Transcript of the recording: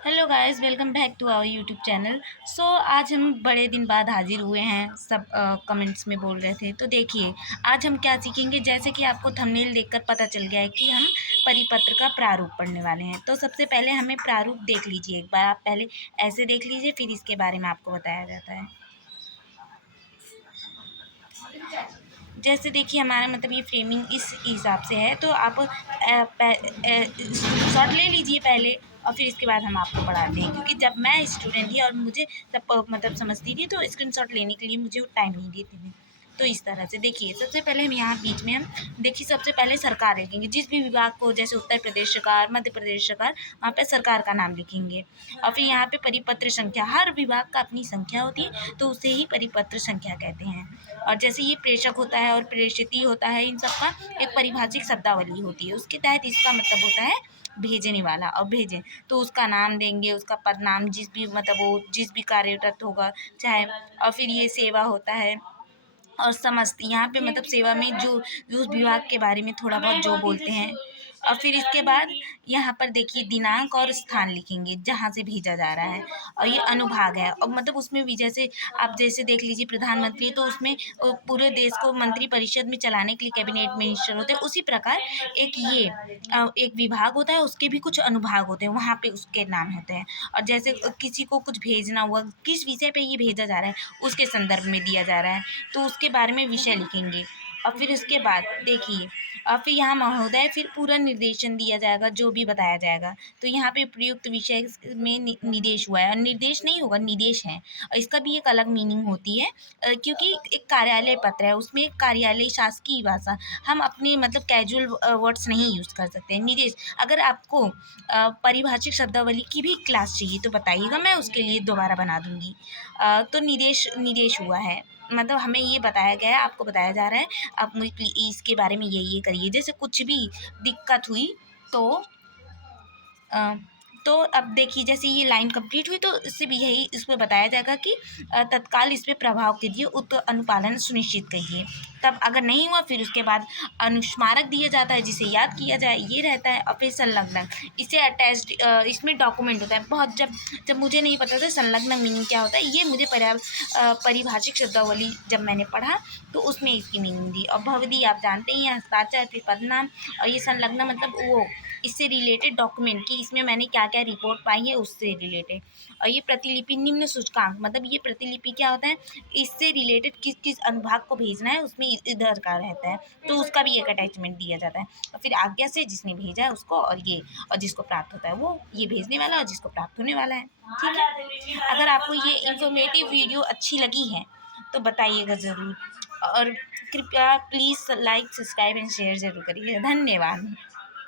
Hello guys, welcome back to our YouTube channel. आज हम बड़े दिन बाद हाजिर हुए हैं। सब कमेंट्स में बोल रहे थे, तो देखिए आज हम क्या सीखेंगे। जैसे कि आपको थंबनेल देखकर पता चल गया है कि हम परिपत्र का प्रारूप पढ़ने वाले हैं। तो सबसे पहले हमें प्रारूप देख लीजिए एक बार। आप पहले ऐसे देख लीजिए, फिर इसके बारे में आपको बताया जाता है। जैसे देखिए हमारा मतलब ये फ्रेमिंग इस हिसाब से है, तो आप शॉट ले लीजिए पहले, और फिर इसके बाद हम आपको पढ़ाते हैं। क्योंकि जब मैं स्टूडेंट थी और मुझे सब मतलब समझती थी, तो स्क्रीनशॉट लेने के लिए मुझे टाइम नहीं देते थे। तो इस तरह से देखिए, सबसे पहले हम यहाँ बीच में हम देखिए सबसे पहले सरकार लिखेंगे। जिस भी विभाग को, जैसे उत्तर प्रदेश सरकार, मध्य प्रदेश सरकार, वहाँ पे सरकार का नाम लिखेंगे। और फिर यहाँ पे परिपत्र संख्या, हर विभाग का अपनी संख्या होती है, तो उसे ही परिपत्र संख्या कहते हैं। और जैसे ये प्रेषक होता है और प्रेषिती होता है, इन सब का एक परिभाषिक शब्दावली होती है। उसके तहत इसका मतलब होता है भेजने वाला। और भेजें तो उसका नाम देंगे, उसका पद नाम, जिस भी मतलब वो जिस भी कार्यरत होगा चाहे। और फिर ये सेवा होता है और समस्त, यहाँ पे मतलब सेवा में जो उस विभाग के बारे में थोड़ा बहुत जो बोलते हैं। और फिर इसके बाद यहाँ पर देखिए दिनांक और स्थान लिखेंगे जहाँ से भेजा जा रहा है। और ये अनुभाग है, और मतलब उसमें भी जैसे आप जैसे देख लीजिए प्रधानमंत्री, तो उसमें पूरे देश को मंत्री परिषद में चलाने के लिए कैबिनेट मिनिस्टर होते हैं। उसी प्रकार एक ये एक विभाग होता है, उसके भी कुछ अनुभाग होते हैं, वहाँ पे उसके नाम होते हैं। और जैसे किसी को कुछ भेजना हुआ, किस विषय पे ये भेजा जा रहा है उसके संदर्भ में दिया जा रहा है, तो उसके बारे में विषय लिखेंगे। और फिर उसके बाद देखिए, और फिर यहाँ महोदय, फिर पूरा निर्देशन दिया जाएगा, जो भी बताया जाएगा। तो यहाँ पे प्रयुक्त विषय में निर्देश हुआ है, और निर्देश नहीं होगा, निदेश है। और इसका भी एक अलग मीनिंग होती है, क्योंकि एक कार्यालय पत्र है, उसमें एक कार्यालय शासकीय भाषा, हम अपने मतलब कैजुअल वर्ड्स नहीं यूज़ कर सकते हैं। निदेश, अगर आपको परिभाषिक शब्दावली की भी क्लास चाहिए तो बताइएगा, मैं उसके लिए दोबारा बना दूँगी। तो निदेश निदेश हुआ है, मतलब हमें ये बताया गया है, आपको बताया जा रहा है, आप मुझे इसके बारे में ये करिए। जैसे कुछ भी दिक्कत हुई तो अ, तो अब देखिए, जैसे ये लाइन कंप्लीट हुई तो इससे भी यही इसमें बताया जाएगा कि तत्काल इस पे प्रभाव कीजिए, उक्त अनुपालन सुनिश्चित करिए। तब अगर नहीं हुआ, फिर उसके बाद अनुस्मारक दिया जाता है, जिसे याद किया जाए, ये रहता है। और फिर संलग्न, इसे अटैच्ड, इसमें डॉक्यूमेंट होता है। बहुत जब जब मुझे नहीं पता था संलग्न मीनिंग क्या होता है, ये मुझे परिभाषिक शब्दावली जब मैंने पढ़ा तो उसमें इसकी मीनिंग दी। और भवदी आप जानते ही हैं, हस्ताक्षर, फिर पदनाम। और ये संलग्न मतलब वो इससे रिलेटेड डॉक्यूमेंट, कि इसमें मैंने क्या क्या रिपोर्ट पाई है उससे रिलेटेड। और ये प्रतिलिपि निम्न सूचकांक, मतलब ये प्रतिलिपि क्या होता है, इससे रिलेटेड किस किस अनुभाग को भेजना है उसमें इधर का रहता है, तो उसका भी एक अटैचमेंट दिया जाता है। और फिर आज्ञा से जिसने भेजा है उसको, और जिसको प्राप्त होता है वो, ये भेजने वाला और जिसको प्राप्त होने वाला है। ठीक है, अगर आपको ये इंफॉर्मेटिव वीडियो अच्छी लगी है तो बताइएगा ज़रूर। और कृपया please like, subscribe and share ज़रूर करिए। धन्यवाद।